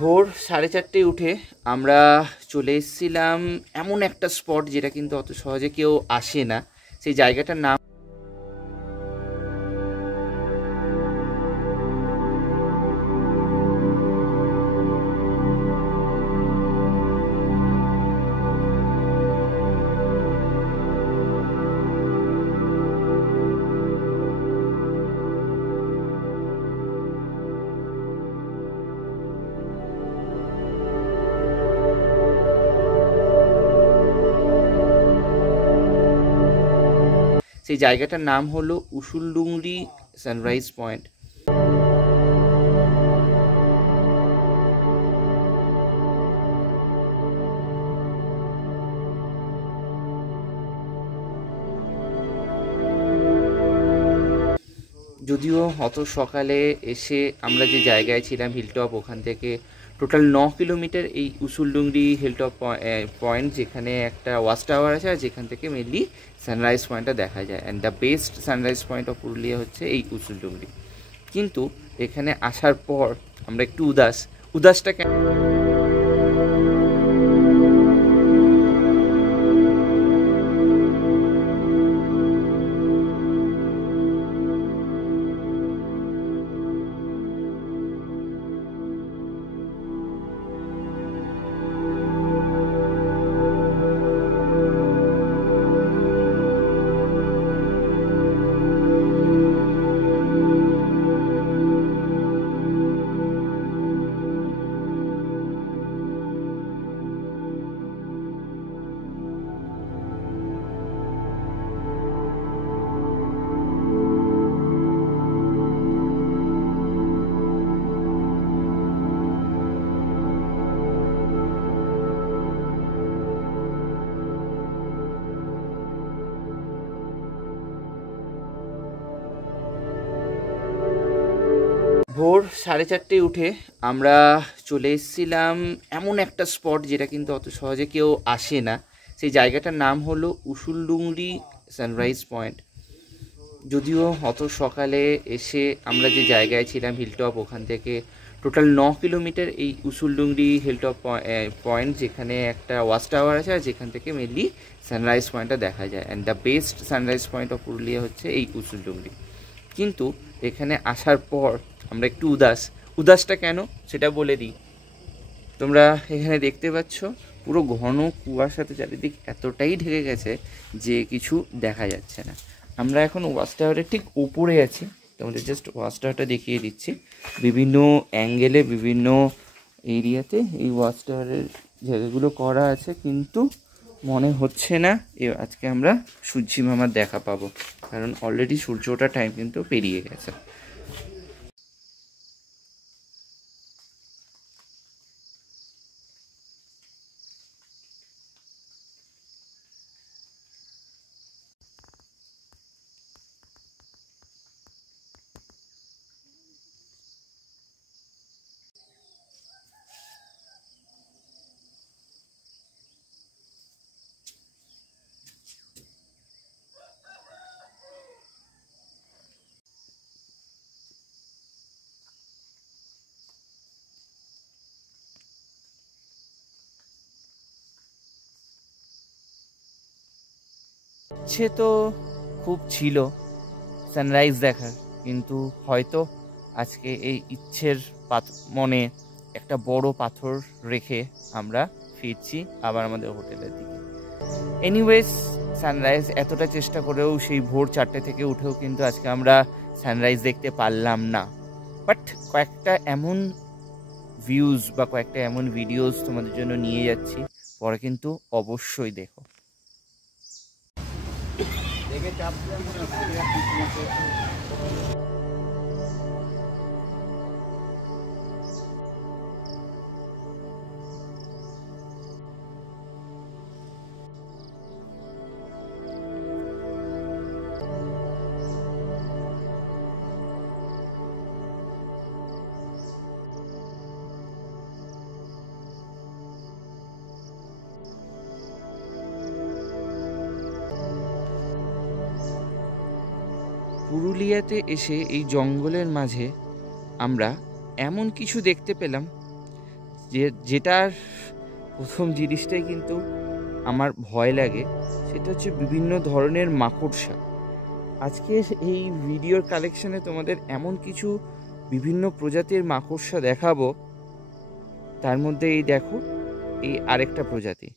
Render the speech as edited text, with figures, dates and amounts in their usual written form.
ভোর 4:30 উঠে আমরা চলে এসেছিলাম এমন একটা স্পট যেটা কিন্তু অত সহজে কেউ আসে না। সেই জায়গাটার নাম হলো উসুলডুংরি সানরাইজ পয়েন্ট। যদিও অত সকালে এসে আমরা যে জায়গায় ছিলাম হিলটপ, ওখান থেকে টোটাল 9 কিলোমিটার এই উসুলডুংরি হিলটপ পয়েন্ট, যেখানে একটা ওয়াচ টাওয়ার আছে আর যেখান থেকে মেনলি সানরাইজ পয়েন্টটা দেখা যায়। And the best sunrise point of Purulia হচ্ছে এই উসুলডুংরি। কিন্তু এখানে আসার পর আমরা একটু উদাসটা কেন ভোর 4:30 উঠে আমরা চলে এসেছিলাম এমন একটা স্পট যেটা কিন্তু অত সহজে কেউ আসে না। সেই জায়গাটার নাম হলো উসুলডুংরি সানরাইজ পয়েন্ট। যদিও অত সকালে এসে আমরা যে জায়গায় ছিলাম হিলটপ, ওখান থেকে টোটাল 9 কিলোমিটার এই উসুলডুংরি হিলটপ পয়েন্ট, যেখানে একটা ওয়াচ টাওয়ার আছে আর যেখান থেকে মেনলি সানরাইজ পয়েন্টটা দেখা যায়। And the best sunrise point of Purulia হচ্ছে এই উসুলডুংরি। কিন্তু এখানে আসার পর আমরা একটু উদাসটা কেন সেটা বলে দিই। তোমরা এখানে দেখতে পাচ্ছ পুরো ঘন কুয়াশাতে চারিদিক এতটাই ঢেকে গেছে যে কিছু দেখা যাচ্ছে না। আমরা এখন ওয়াচ টাওয়ারের ঠিক উপরে আছি, তোমাদের জাস্ট ওয়াচ টাওয়ারটা দেখিয়ে দিচ্ছি। বিভিন্ন অ্যাঙ্গেলে বিভিন্ন এরিয়াতে এই ওয়াচ টাওয়ারের জায়গাগুলো করা আছে, কিন্তু মনে হচ্ছে না আজকে আমরা সূর্যি মামার দেখা পাবো, কারণ অলরেডি সূর্য ওঠার টাইম কিন্তু পেরিয়ে গেছে। ইচ্ছে তো খুব ছিল সানরাইজ দেখার, কিন্তু হয়তো আজকে এই ইচ্ছের মনে একটা বড় পাথর রেখে আমরা ফিরছি আবার আমাদের হোটেলের দিকে। এনিওয়েজ, সানরাইজ এতটা চেষ্টা করেও সেই ভোর 4টে থেকে উঠেও কিন্তু আজকে আমরা সানরাইজ দেখতে পারলাম না। বাট কয়েকটা এমন ভিউজ বা কয়েকটা এমন ভিডিওস তোমাদের জন্য নিয়ে যাচ্ছি, পরে কিন্তু অবশ্যই দেখো। পুরুলিয়াতে এসে এই জঙ্গলের মাঝে আমরা এমন কিছু দেখতে পেলাম যেটার প্রথম জিনিসটাই কিন্তু আমার ভয় লাগে, সেটা হচ্ছে বিভিন্ন ধরনের মাকড়সা। আজকে এই ভিডিওর কালেকশানে তোমাদের এমন কিছু বিভিন্ন প্রজাতির মাকড়সা দেখাবো, তার মধ্যে এই দেখো, এই আরেকটা প্রজাতি।